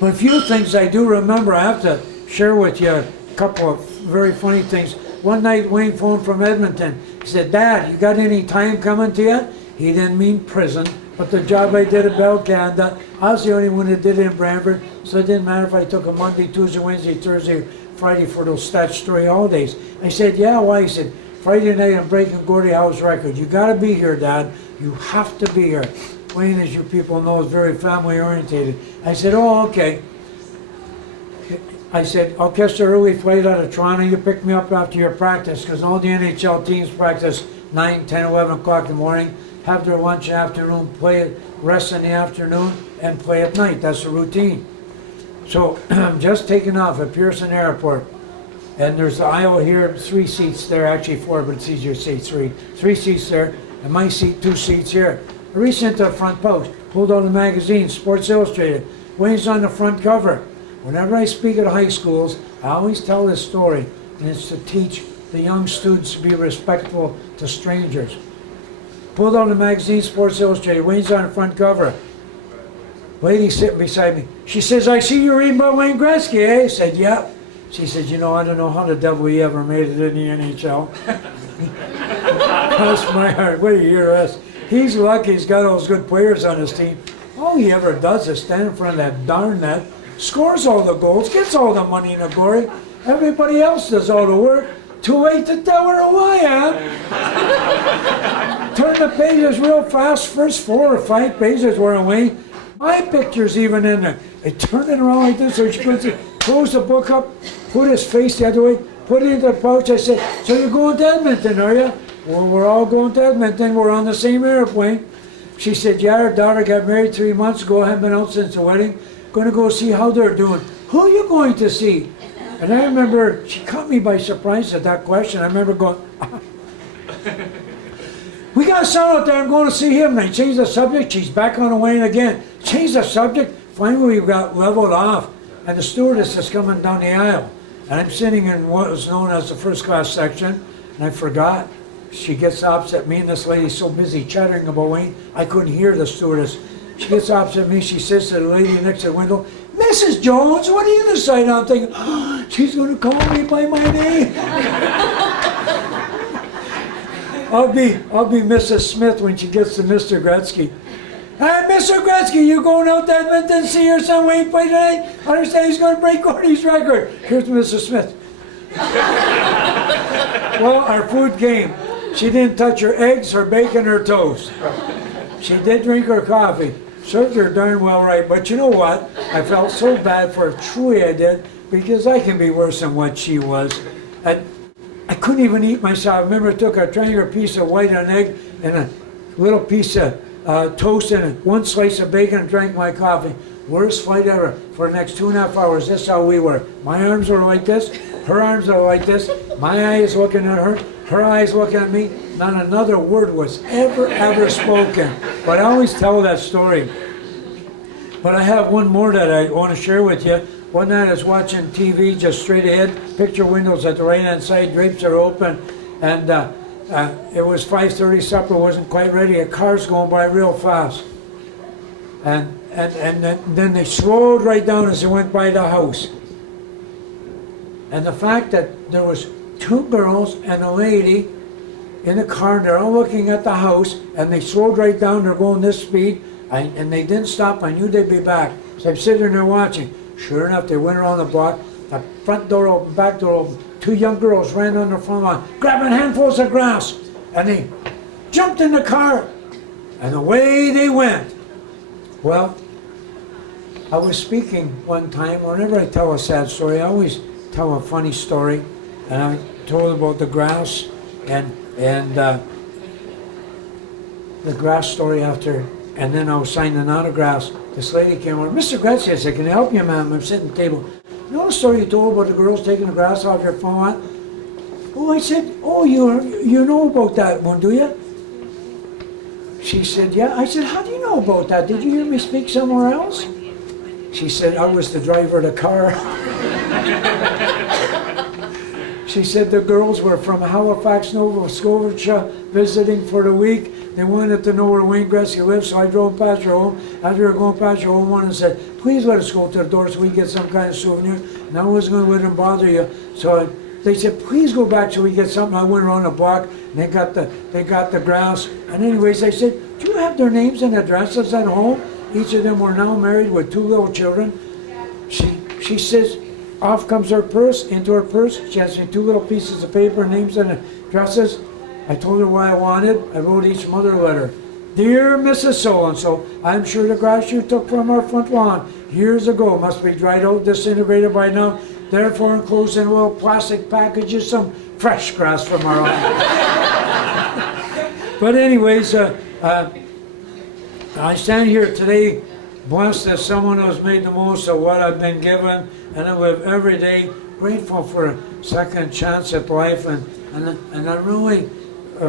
But a few things I do remember, I have to share with you a couple of very funny things. One night Wayne phoned from Edmonton. He said, Dad, you got any time coming to you? He didn't mean prison, but the job I did at Bell Canada, I was the only one that did it in Brantford, so it didn't matter if I took a Monday, Tuesday, Wednesday, Thursday, Friday for those statutory holidays. I said, yeah, why? He said, Friday night I'm breaking Gordie Howe's record. You got to be here, Dad. You have to be here. Wayne, as you people know, is very family orientated. I said, oh, okay. I said, I'll catch the early flight out of Toronto. You pick me up after your practice, because all the NHL teams practice 9, 10, 11 o'clock in the morning, have their lunch in the afternoon, play, rest in the afternoon, and play at night. That's the routine. So I'm just taking off at Pearson Airport, and there's the aisle here, 3 seats there, actually 4, but it's easier to say 3. 3 seats there, and my seat, 2 seats here. I reached into the front post, pulled out a magazine, Sports Illustrated. Wayne's on the front cover. Whenever I speak at high schools, I always tell this story, and it's to teach the young students to be respectful to strangers. Pulled out the magazine, Sports Illustrated. Wayne's on the front cover. Lady sitting beside me. She says, I see you reading about Wayne Gretzky, eh? I said, yeah. She said, you know, I don't know how the devil he ever made it in the NHL. Bless my heart. What do you hear us? He's lucky he's got all those good players on his team. All he ever does is stand in front of that darn net, scores all the goals, gets all the money in the glory. Everybody else does all the work. Too late to tell her who I am. Turn the pages real fast. First 4 or 5 pages were on Wayne. My picture's even in there. I turned it around like this so she could see. Closed the book up, put his face the other way, put it into the pouch. I said, so you're going to Edmonton, are you? Well, we're all going to Edmonton. We're on the same airplane. She said, yeah, her daughter got married 3 months ago. I haven't been out since the wedding. Going to go see how they're doing. Who are you going to see? And I remember, she caught me by surprise at that question. I remember going, we got a son out there, I'm going to see him. And I changed the subject. She's back on the Wayne again. Changed the subject. Finally, we got leveled off. And the stewardess is coming down the aisle. And I'm sitting in what was known as the first class section. And I forgot. She gets opposite me, and this lady's so busy chattering about Wayne, I couldn't hear the stewardess. She gets opposite me. She says to the lady next to the window, Mrs. Jones, what are you deciding on? I'm thinking, oh, she's going to call me by my name. I'll be Mrs. Smith when she gets to Mr. Gretzky. Hey, Mr. Gretzky, you going out to Edmonton to see your son Wayne play tonight? I understand he's going to break Gordie's record. Here's Mrs. Smith. Well, our food came. She didn't touch her eggs, her bacon, her toast. She did drink her coffee. Served her darn well right. But you know what? I felt so bad for her. Truly I did. Because I can be worse than what she was. I couldn't even eat myself. I remember I took a triangular piece of white on egg and a little piece of toast and 1 slice of bacon and drank my coffee. Worst fight ever. For the next 2.5 hours, that's how we were. My arms were like this. Her arms are like this. My eyes looking at her. Her eyes looking at me. Not another word was ever spoken. But I always tell that story. But I have one more that I want to share with you. One night I was watching TV just straight ahead. Picture windows at the right-hand side. Drapes are open. And it was 5:30. Supper wasn't quite ready. A car's going by real fast. And then they slowed right down as they went by the house. And the fact that there was 2 girls and a lady in the car, and they're all looking at the house, and they slowed right down, they're going this speed, and they didn't stop. I knew they'd be back. So I'm sitting there watching. Sure enough, they went around the block, the front door open, back door open. 2 young girls ran on the front lawn, grabbing handfuls of grass, and they jumped in the car, and away they went. Well, I was speaking one time. Whenever I tell a sad story, I always tell a funny story, and I told about the grass and the grass story after, and then I was signing autographs. This lady came over, Mr. Gretzky, I said, can I help you, ma'am? I'm sitting at the table. You know the story you told about the girls taking the grass off your phone? Oh, I said, oh, you know about that one, do you? She said, yeah. I said, how do you know about that? Did you hear me speak somewhere else? She said, I was the driver of the car. She said the girls were from Halifax, Nova Scotia, visiting for the week. they wanted to know where Wayne Gretzky lived, so I drove past your home. As we were going past your home, one and said, please let us go to the door so we get some kind of souvenir. And I wasn't going to let them bother you. So they said, please go back so we get something. I went around the block, and they got the grouse. And anyways, they said, do you have their names and addresses at home? Each of them were now married with 2 little children. She says, off comes her purse, into her purse. She has me 2 little pieces of paper, names and addresses. I told her what I wanted. I wrote each mother a letter. Dear Mrs. So-and-so, I'm sure the grass you took from our front lawn years ago must be dried out, disintegrated by now. Therefore, enclosed in little plastic packages, some fresh grass from our lawn. But anyways, I stand here today blessed as someone who has made the most of what I've been given, and I live every day grateful for a second chance at life, and I really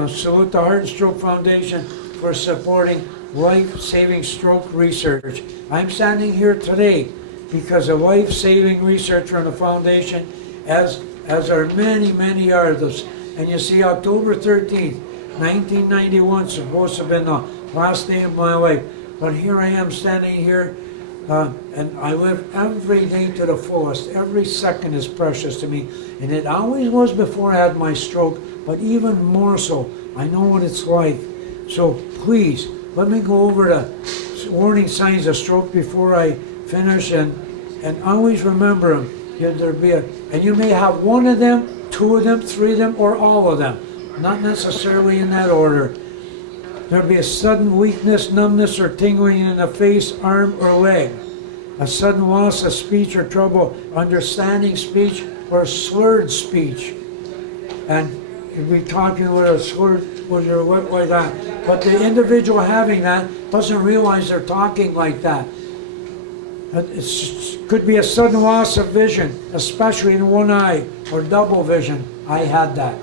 salute the Heart and Stroke Foundation for supporting life-saving stroke research. I'm standing here today because of life-saving research from the foundation, as are many, many others. And you see, October 13th, 1991 supposed to have been the last day of my life. But here I am standing here, and I live every day to the fullest. Every second is precious to me. And it always was before I had my stroke, but even more so. I know what it's like. So please, let me go over the warning signs of stroke before I finish, and always remember them. And you may have 1 of them, 2 of them, 3 of them, or all of them. Not necessarily in that order. There'll be a sudden weakness, numbness, or tingling in the face, arm, or leg. A sudden loss of speech or trouble understanding speech or slurred speech. And you'll be talking with a slurred, with your lip like that. But the individual having that doesn't realize they're talking like that. It could be a sudden loss of vision, especially in one eye, or double vision. I had that.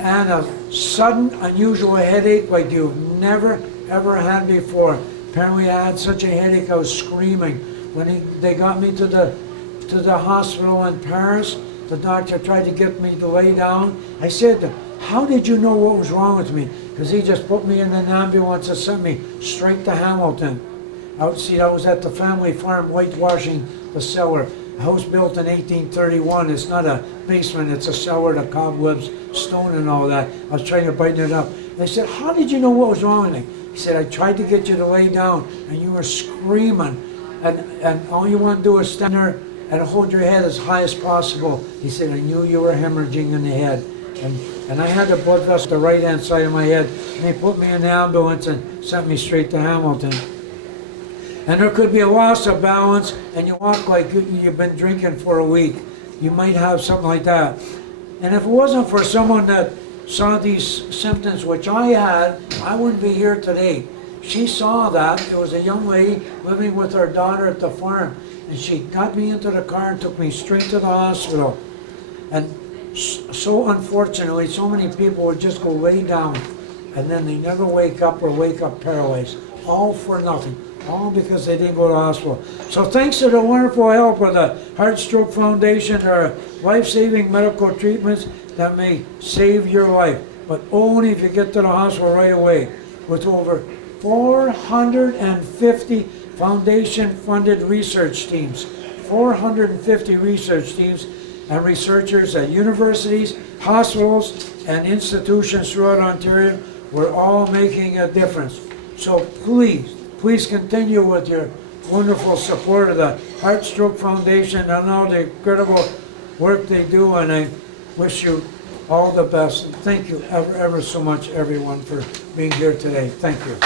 And a sudden, unusual headache like you've never, ever had before. Apparently I had such a headache I was screaming. When they got me to the hospital in Paris, the doctor tried to get me to lay down. I said to him, how did you know what was wrong with me? Because he just put me in an ambulance and sent me straight to Hamilton. I was at the family farm whitewashing the cellar. A house built in 1831. It's not a basement, it's a cellar, the cobwebs, stone and all that. I was trying to brighten it up. They said, how did you know what was wrong with me? He said, I tried to get you to lay down and you were screaming. And all you want to do is stand there and hold your head as high as possible. He said, I knew you were hemorrhaging in the head. And I had the blood vessel on the right hand side of my head. And they put me in the ambulance and sent me straight to Hamilton. And there could be a loss of balance, and you walk like you've been drinking for a week. You might have something like that. And if it wasn't for someone that saw these symptoms, which I had, I wouldn't be here today. She saw that. It was a young lady living with her daughter at the farm. And she got me into the car and took me straight to the hospital. And so unfortunately, so many people would just go lay down, and then they never wake up or wake up paralyzed. All for nothing. All because they didn't go to the hospital. So thanks to the wonderful help of the Heart Stroke Foundation, there are life-saving medical treatments that may save your life, but only if you get to the hospital right away. With over 450 foundation-funded research teams, 450 research teams and researchers at universities, hospitals, and institutions throughout Ontario, we're all making a difference. So please continue with your wonderful support of the Heart Stroke Foundation and all the incredible work they do, and I wish you all the best. And thank you ever so much, everyone, for being here today. Thank you.